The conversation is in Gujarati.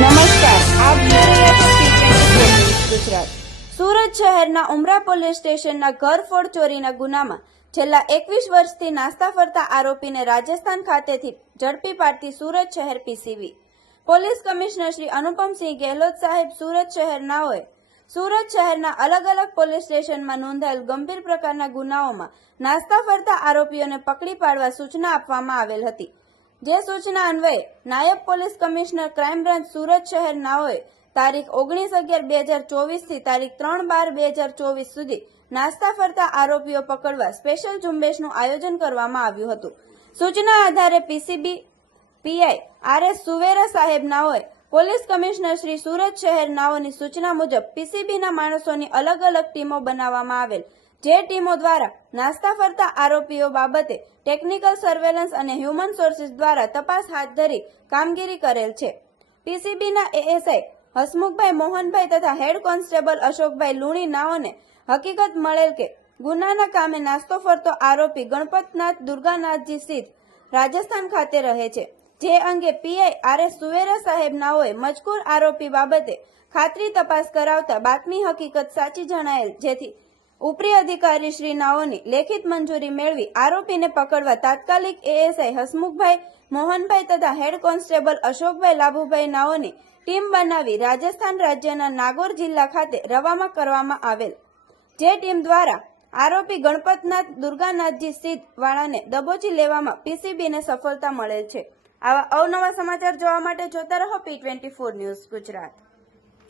નમસ્કાર, આપ જોઈ રહ્યા છો T24 ગુજરાત. સુરત શહેરના ઉમરા પોલીસ સ્ટેશનના ઘરફોડ ચોરીના ગુનામાં છેલ્લા એકવીસ વર્ષથી નાસ્તા ફરતા આરોપીને રાજસ્થાન ખાતેથી ઝડપી પાડતી સુરત શહેર PCB. Police commissioner Shri Anupamsinh Gehlot સાહેબ સુરત શહેરનાઓએ સુરત શહેરના અલગ અલગ પોલીસ સ્ટેશનમાં નોંધાયેલ ગંભીર પ્રકારના ગુનાઓમાં નાસ્તા ફરતા આરોપીઓને પકડી પાડવા સૂચના આપવામાં આવેલ હતી. જે સૂચના અન્વયે નાયબ police commissioner crime branch Surat શહેર નાઓએ તારીખ ઓગણીસ અગિયાર બે હજાર ચોવીસથી તારીખ ત્રણ બાર બે હજાર ચોવીસ સુધી નાસ્તા ફરતા આરોપીઓ પકડવા સ્પેશિયલ ઝુંબેશનું આયોજન કરવામાં આવ્યું હતું. સૂચના આધારે PCB, PI R S Suvera સાહેબ નાઓએ પોલીસ કમિશનર શ્રી સુરત શહેર નાઓની સૂચના મુજબ પીસીબીના માણસોની અલગ અલગ ટીમો બનાવવામાં આવેલ. જે ટીમો દ્વારા નાસ્તા ફરતા આરોપીઓ બાબતે ટેકનિકલ સર્વેલન્સ અને હ્યુમન સોર્સિસ દ્વારા તપાસ હાથ ધરી કામગીરી કરેલ છે. પીસીબીના એએસઆઈ હસમુખભાઈ મોહનભાઈ તથા હેડ કોન્સ્ટેબલ અશોકભાઈ લુણી નાઓને હકીકત મળેલ કે ગુનાના કામે નાસ્તો ફરતો આરોપી ગણપતનાથ દુર્ગાનાથજી સ્થિત રાજસ્થાન ખાતે રહે છે. જે અંગે પીઆઈ આર એસ સુવેરા સાહેબ નાઓએ મજકૂર આરોપી બાબતે ખાતરી તપાસ કરાવતા બાતમી હકીકત સાચી જણાયેલ, જેથી ઉપરી અધિકારી શ્રી નાઓની લેખિત મંજૂરી મેળવી આરોપીને પકડવા તાત્કાલિક એએસઆઈ હસમુખભાઈ, મોહનભાઈ તથા હેડ કોન્સ્ટેબલ અશોકભાઈ લાભુભાઈ નાઓની ટીમ બનાવી રાજસ્થાન રાજ્યના નાગોર જિલ્લા ખાતે રવામાં કરવામાં આવેલ. જે ટીમ દ્વારા આરોપી ગણપતનાથ દુર્ગાનાથજી સિદ્ધ વાળાને દબોચી લેવામાં પીસીબીને સફળતા મળેલ છે. આવા અવનવા સમાચાર જોવા માટે જોતા રહો P twenty four news Gujarat.